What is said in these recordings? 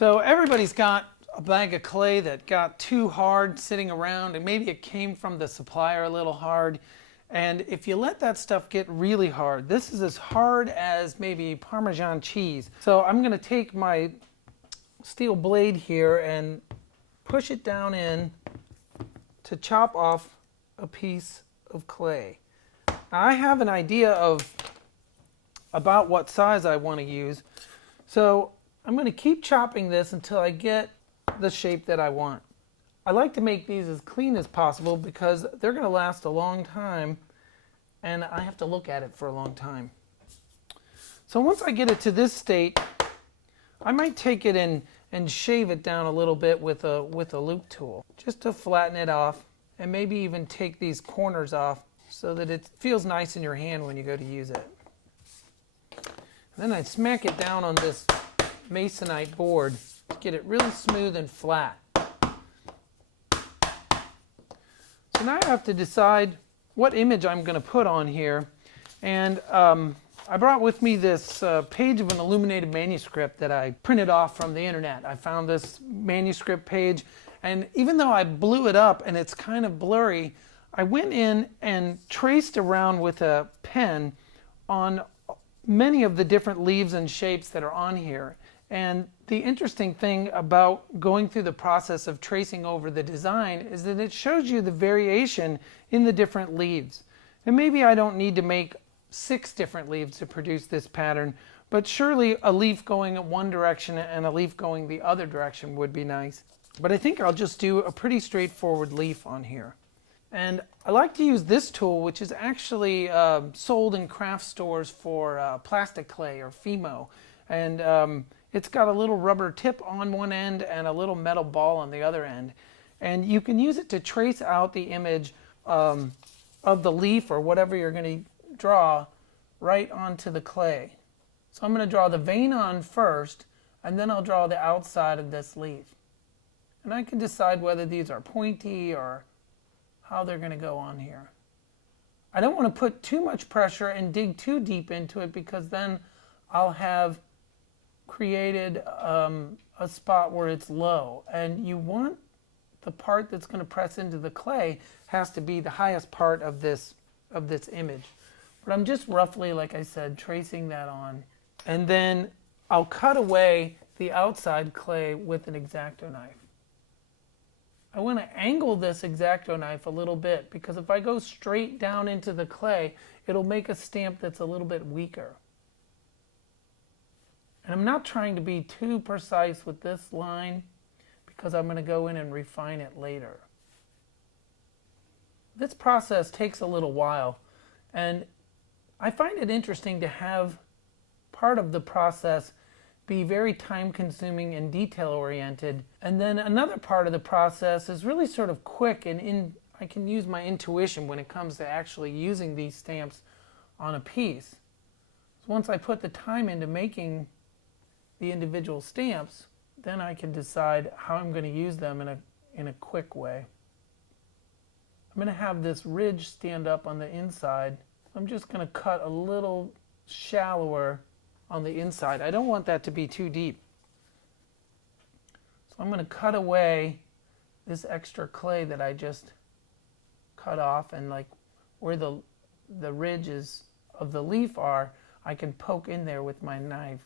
So everybody's got a bag of clay that got too hard sitting around, and maybe it came from the supplier a little hard. And if you let that stuff get really hard, this is as hard as maybe Parmesan cheese. So I'm going to take my steel blade here and push it down in to chop off a piece of clay. Now I have an idea of about what size I want to use. So I'm going to keep chopping this until I get the shape that I want. I like to make these as clean as possible because they're going to last a long time and I have to look at it for a long time. So once I get it to this state, I might take it and shave it down a little bit with a loop tool just to flatten it off, and maybe even take these corners off so that it feels nice in your hand when you go to use it. And then I smack it down on this masonite board to get it really smooth and flat. So now I have to decide what image I'm going to put on here. And I brought with me this page of an illuminated manuscript that I printed off from the internet. I found this manuscript page, and even though I blew it up and it's kind of blurry, I went in and traced around with a pen on many of the different leaves and shapes that are on here. And the interesting thing about going through the process of tracing over the design is that it shows you the variation in the different leaves. And maybe I don't need to make 6 different leaves to produce this pattern, but surely a leaf going in one direction and a leaf going the other direction would be nice. But I think I'll just do a pretty straightforward leaf on here. And I like to use this tool, which is actually sold in craft stores for plastic clay or Fimo. And it's got a little rubber tip on one end and a little metal ball on the other end. And you can use it to trace out the image of the leaf or whatever you're going to draw right onto the clay. So I'm going to draw the vein on first, and then I'll draw the outside of this leaf. And I can decide whether these are pointy or how they're going to go on here. I don't want to put too much pressure and dig too deep into it, because then I'll have created a spot where it's low, and you want the part that's going to press into the clay has to be the highest part of this image. But I'm just roughly, like I said, tracing that on, and then I'll cut away the outside clay with an X-Acto knife. I want to angle this X-Acto knife a little bit, because if I go straight down into the clay, it'll make a stamp that's a little bit weaker. And I'm not trying to be too precise with this line, because I'm going to go in and refine it later. This process takes a little while, and I find it interesting to have part of the process be very time-consuming and detail-oriented, and then another part of the process is really sort of quick, and I can use my intuition when it comes to actually using these stamps on a piece. So once I put the time into making the individual stamps, then I can decide how I'm going to use them in a quick way. I'm going to have this ridge stand up on the inside. I'm just going to cut a little shallower on the inside. I don't want that to be too deep. So I'm going to cut away this extra clay that I just cut off, and like where the ridges of the leaf are, I can poke in there with my knife.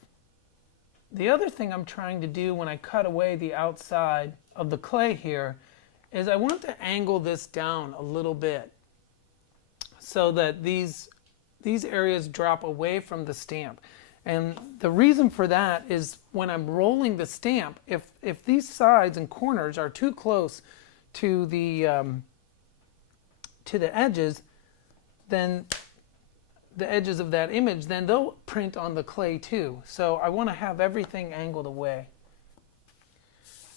The other thing I'm trying to do when I cut away the outside of the clay here is I want to angle this down a little bit so that these areas drop away from the stamp. And the reason for that is when I'm rolling the stamp, if these sides and corners are too close to the edges, then the edges of that image, then they'll print on the clay too. So I want to have everything angled away.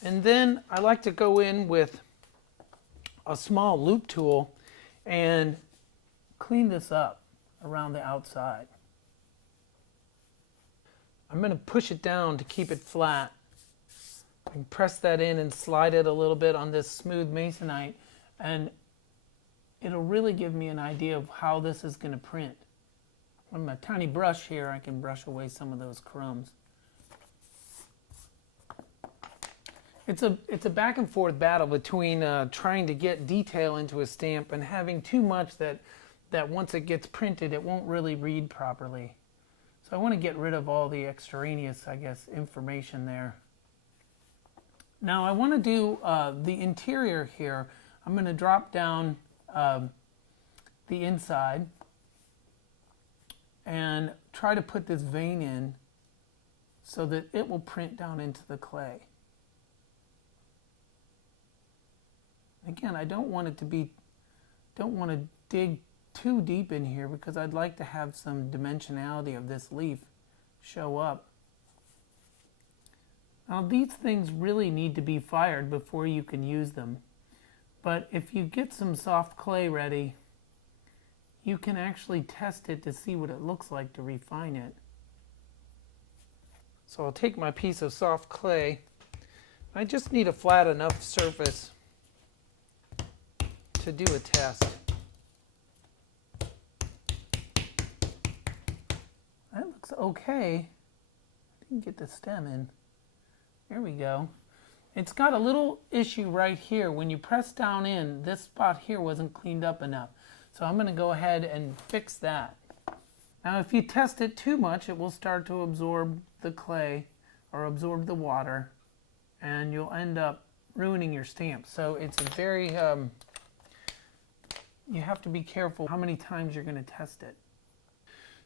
And then I like to go in with a small loop tool and clean this up around the outside. I'm going to push it down to keep it flat. I can press that in and slide it a little bit on this smooth masonite, and it'll really give me an idea of how this is going to print. On my tiny brush here, I can brush away some of those crumbs. It's a back and forth battle between trying to get detail into a stamp and having too much that once it gets printed it won't really read properly. So I want to get rid of all the extraneous, I guess, information there. Now I want to do the interior here. I'm going to drop down the inside and try to put this vein in so that it will print down into the clay. Again, I don't want to dig too deep in here because I'd like to have some dimensionality of this leaf show up. Now these things really need to be fired before you can use them. But if you get some soft clay ready, you can actually test it to see what it looks like to refine it. So I'll take my piece of soft clay. I just need a flat enough surface to do a test. That looks okay. I didn't get the stem in. There we go. It's got a little issue right here. When you press down in, this spot here wasn't cleaned up enough. So I'm going to go ahead and fix that. Now if you test it too much, it will start to absorb the clay or absorb the water, and you'll end up ruining your stamp. So it's a very, you have to be careful how many times you're going to test it.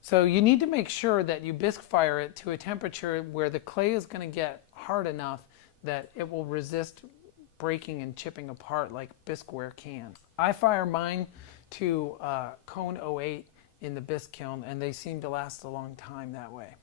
So you need to make sure that you bisque fire it to a temperature where the clay is going to get hard enough that it will resist breaking and chipping apart like bisqueware can. I fire mine to cone 08 in the bisque kiln, and they seem to last a long time that way.